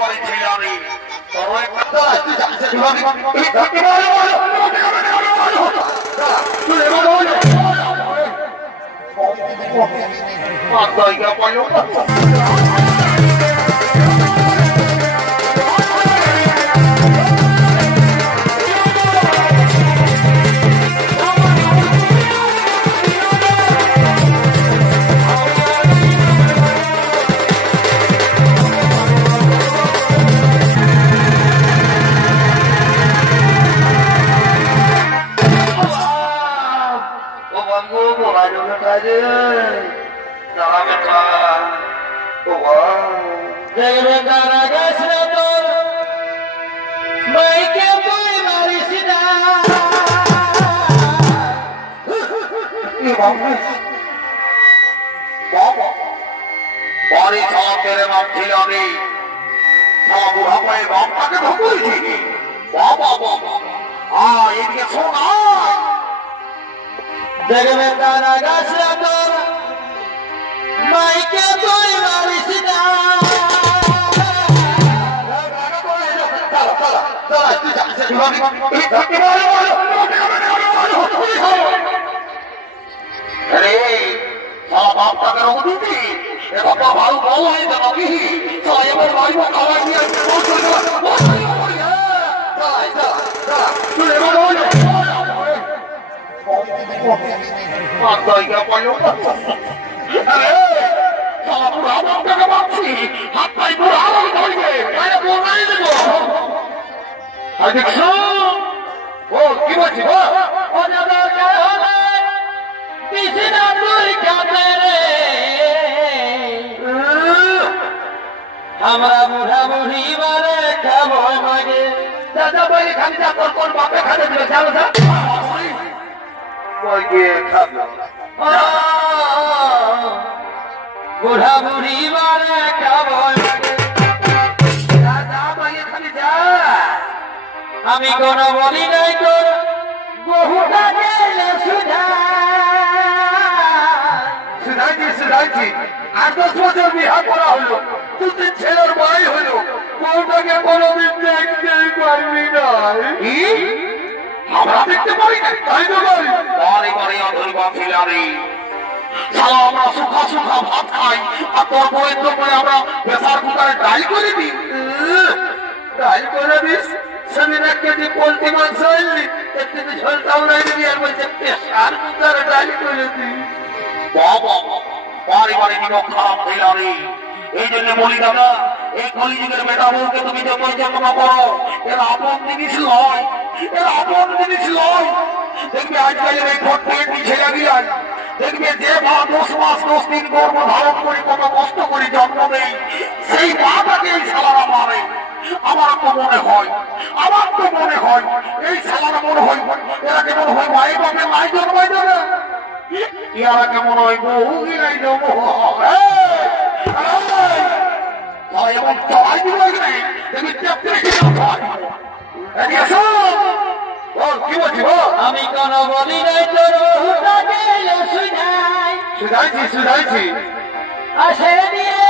বাড়ি ছিলামি তবে বাড়ি ছাড়াতে নাম ছিলামি বুড়া পায়ে বাপটাকে ঢুকুয়েছি বাবা বাবা এদিকে শোনা দেখবে তারা গাছরা তোর মাইকে তুই মারিস না বাপটাকে রঙ দিবি এটা ভালো বউ হয়ে যাবো কি এবার বাড়ি খাওয়া নিয়ে কি বলছি আমরা বুড়া বুড়ি মারে খাবো মাগে দাদা বই খালি যা তোর বাপে খাতে দিবে চলো যা বুড়া বুড়ি মারে খাবো দাদা বই খালি যা আমি কোন বলি নাই তোর বহুটা গেলে সুধাইছি 8-10 বছর বিহা করা হলো তুই ছেলের ভাই হইল বউটাকে কোনদিন দেখতেই পারবি না আমরা দেখতে পারি না তাই তো পারি বাড়ি বাড়ি অধর্বা ছিলামি সালা আমরা সুখা সুখা ভাত খাই আর তোর বউয়ের তো করে আমরা প্রেসার কুকারে ডাল করে দিই ডাল করে দিস সেদিন 1 কেজি পোলট্রি মাংস আনলি 1 কেজি ঝোলটাও নাই দিবি আর বলছে প্রেসার কুকারে ডাল করে দিই বাবা বাড়ি বাড়ি নিমক খারাপ ছিলামি এই জন্য বলি দাদা এই কলিযুগের বেটা বউকে তুমি যতই যত্ন করো এর আপন জিনিস নয় এর আপন জিনিস নয় দেখবে আজকালের এই ভোট ছেলে গিয়ে দেখবে যে মা 10 মাস 10 দিন গর্ভ ধারণ করে কত কষ্ট করে জন্ম নেই সেই মাটাকে এই শালারা মারে আমার তো মনে হয় এই শালারা মনে হয় এরা কেমন হয় মায়ের বাপে নাই জন্মাই দেবে ইয়ারা কেমন হয় বহু গিরাই জন্ম এবং চড়াই দিল কি বলছি আমি কোন বলি নাই তোর সুধাইছি আসে দিয়ে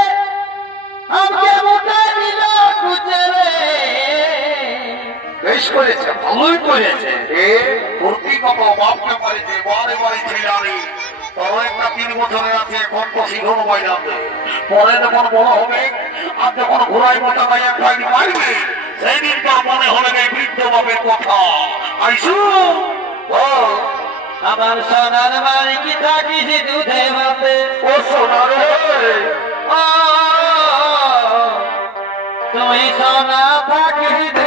আমাকে মোটা দিল কুচেরে বেশ করেছে ভালোই করেছে ভর্তি কত বাপকে পারিছে বারে বাড়ি ছিলামি তবে একটা 3 বছরের আছে এখন তো শিখনো বাইরাতে পরে যখন বড় হবে আর যখন ঘোড়ায় মোটা ভাই এক ভাই মারবে সেই দিন তোর মনে হবে এই বৃদ্ধ বাপের কথা আইসু আমার সোনার বাড়ি কি থাকিস দুধে ভাতে ও সোনার তুই সোনা থাকিস